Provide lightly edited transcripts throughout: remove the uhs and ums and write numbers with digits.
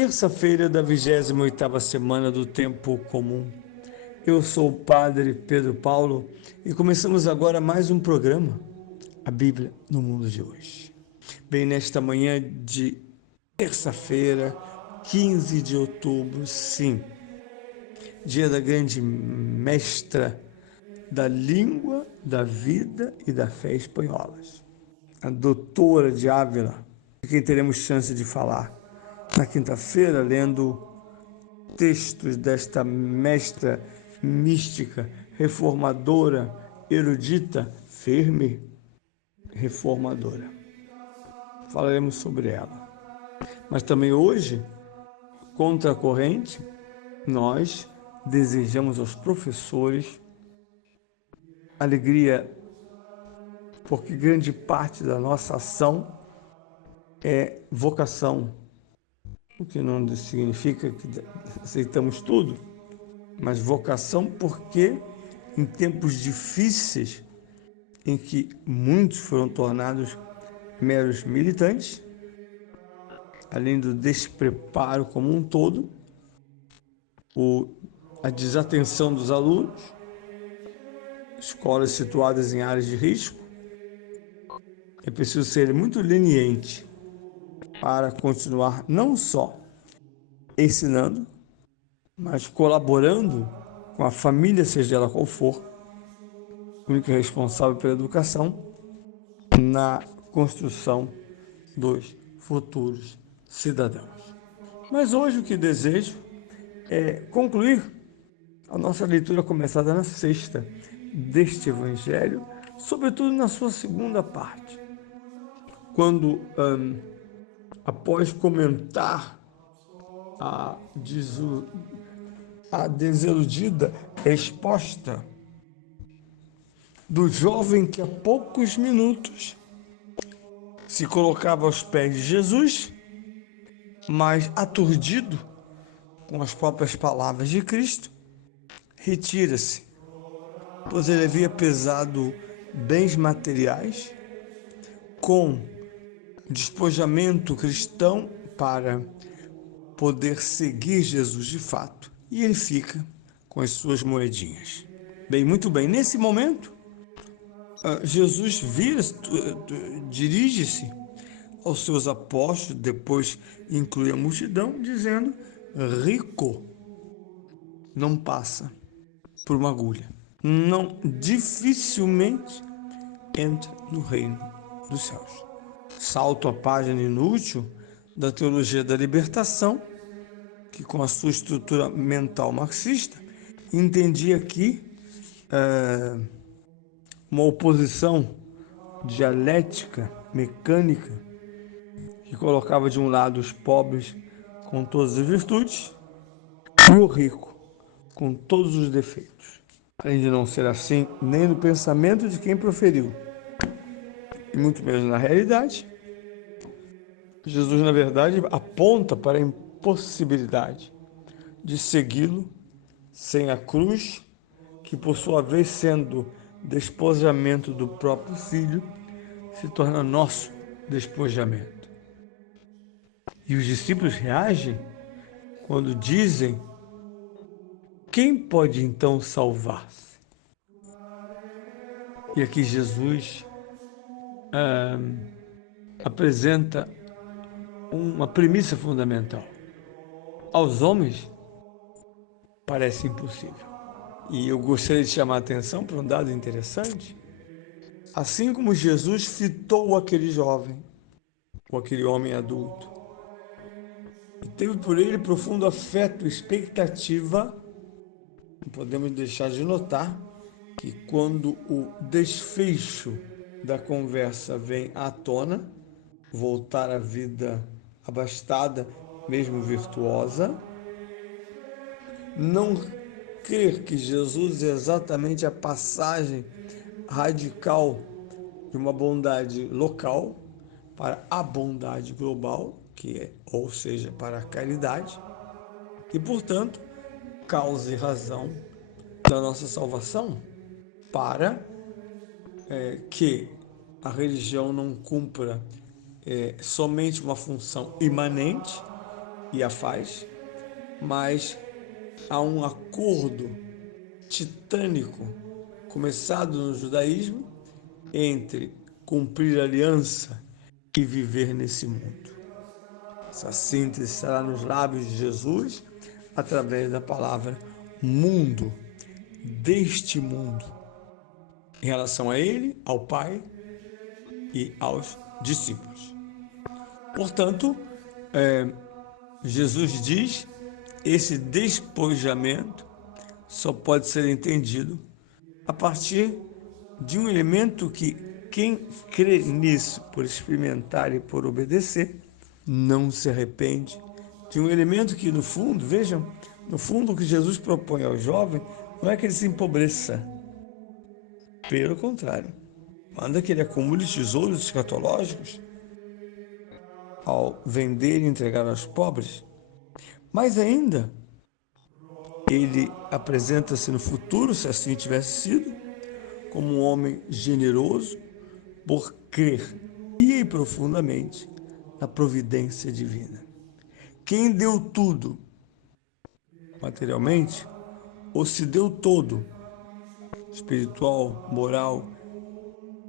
Terça-feira da 28ª semana do Tempo Comum. Eu sou o Padre Pedro Paulo e começamos agora mais um programa, a Bíblia no Mundo de Hoje. Bem, nesta manhã de terça-feira, 15 de outubro, sim, dia da grande mestra da língua, da vida e da fé espanholas, a doutora de Ávila, de quem teremos chance de falar na quinta-feira, lendo textos desta mestra mística, reformadora, erudita, firme, reformadora. Falaremos sobre ela. Mas também hoje, contra a corrente, nós desejamos aos professores alegria, porque grande parte da nossa ação é vocação, o que não significa que aceitamos tudo, mas vocação porque em tempos difíceis em que muitos foram tornados meros militantes, além do despreparo como um todo, a desatenção dos alunos, escolas situadas em áreas de risco, é preciso ser muito leniente para continuar não só ensinando, mas colaborando com a família, seja ela qual for, única responsável pela educação, na construção dos futuros cidadãos. Mas hoje o que desejo é concluir a nossa leitura começada na sexta deste Evangelho, sobretudo na sua segunda parte, quando, após comentar a desiludida resposta do jovem que há poucos minutos se colocava aos pés de Jesus, mas aturdido com as próprias palavras de Cristo, retira-se, pois ele havia pesado bens materiais com despojamento cristão para poder seguir Jesus de fato, e ele fica com as suas moedinhas. Bem, muito bem, nesse momento, Jesus dirige-se aos seus apóstolos, depois inclui a multidão, dizendo: rico não passa por uma agulha, não dificilmente entra no reino dos céus. Salto a página inútil da teologia da libertação, que com a sua estrutura mental marxista entendia aqui uma oposição dialética, mecânica, que colocava de um lado os pobres com todas as virtudes e o rico com todos os defeitos. Além de não ser assim nem no pensamento de quem proferiu, e muito menos na realidade, Jesus, na verdade, aponta para a impossibilidade de segui-lo sem a cruz, que por sua vez, sendo despojamento do próprio Filho, se torna nosso despojamento. E os discípulos reagem quando dizem: quem pode então salvar-se? E aqui Jesus apresenta uma premissa fundamental. Aos homens parece impossível. E eu gostaria de chamar a atenção para um dado interessante. Assim como Jesus fitou aquele jovem, ou aquele homem adulto, e teve por ele profundo afeto e expectativa, não podemos deixar de notar que quando o desfecho da conversa vem à tona, voltar à vida abastada, mesmo virtuosa, não crer que Jesus é exatamente a passagem radical de uma bondade local para a bondade global, que é, ou seja, para a caridade, e, portanto, causa e razão da nossa salvação para que a religião não cumpra somente uma função imanente, e a faz, mas há um acordo titânico começado no judaísmo entre cumprir a aliança e viver nesse mundo. Essa síntese estará nos lábios de Jesus através da palavra mundo, deste mundo, em relação a ele, ao Pai e aos discípulos. Portanto, Jesus diz, esse despojamento só pode ser entendido a partir de um elemento que quem crê nisso por experimentar e por obedecer não se arrepende. De um elemento que no fundo, vejam, no fundo o que Jesus propõe ao jovem não é que ele se empobreça. Pelo contrário, manda que ele acumule tesouros escatológicos ao vender e entregar aos pobres. Mas ainda, ele apresenta-se no futuro, se assim tivesse sido, como um homem generoso por crer e profundamente na providência divina. Quem deu tudo materialmente, ou se deu todo, espiritual, moral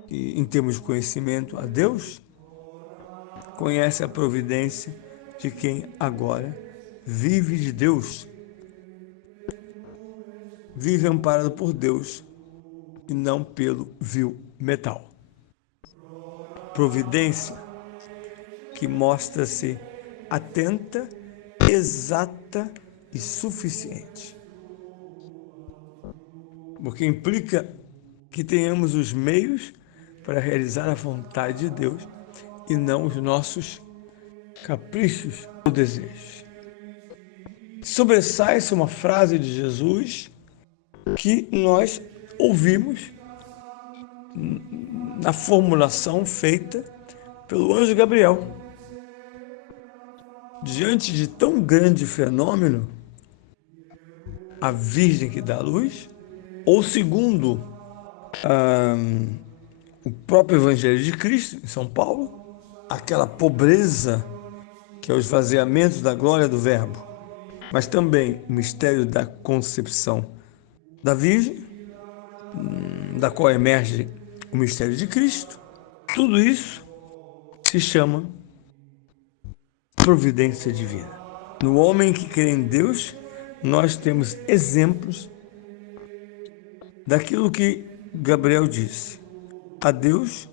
e em termos de conhecimento a Deus, conhece a providência de quem agora vive de Deus, vive amparado por Deus e não pelo vil metal. Providência que mostra-se atenta, exata e suficiente. Porque implica que tenhamos os meios para realizar a vontade de Deus e não os nossos caprichos ou desejos. Sobressai-se uma frase de Jesus que nós ouvimos na formulação feita pelo anjo Gabriel. Diante de tão grande fenômeno, a Virgem que dá luz, ou segundo o próprio Evangelho de Cristo, em São Paulo, aquela pobreza que é o esvaziamento da glória do Verbo, mas também o mistério da concepção da Virgem, da qual emerge o mistério de Cristo, tudo isso se chama providência divina. No homem que crê em Deus, nós temos exemplos daquilo que Gabriel disse. A Deus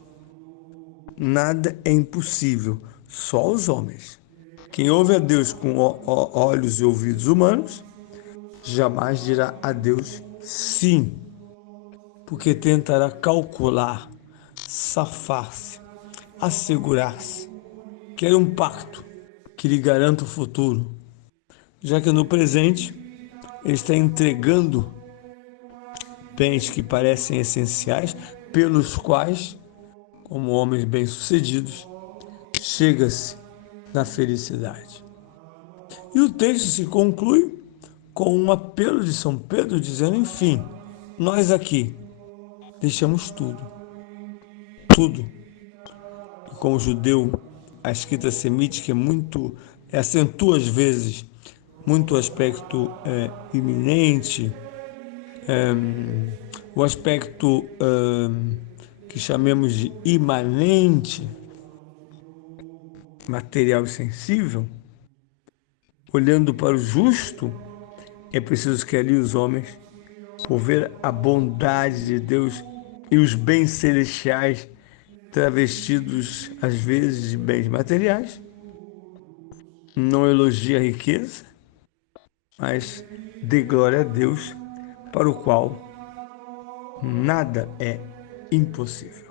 nada é impossível, só os homens. Quem ouve a Deus com olhos e ouvidos humanos, jamais dirá a Deus sim, porque tentará calcular, safar-se, assegurar-se, quer um pacto que lhe garanta o futuro, já que no presente ele está entregando bens que parecem essenciais, pelos quais, como homens bem-sucedidos, chega-se na felicidade. E o texto se conclui com um apelo de São Pedro dizendo, enfim, nós aqui deixamos tudo. E como judeu, a escrita semítica acentua às vezes muito o aspecto iminente, o aspecto que chamemos de imanente, material e sensível. Olhando para o justo, é preciso que ali os homens, por ver a bondade de Deus e os bens celestiais travestidos às vezes de bens materiais, não elogie a riqueza, mas dê glória a Deus, para o qual nada é impossível.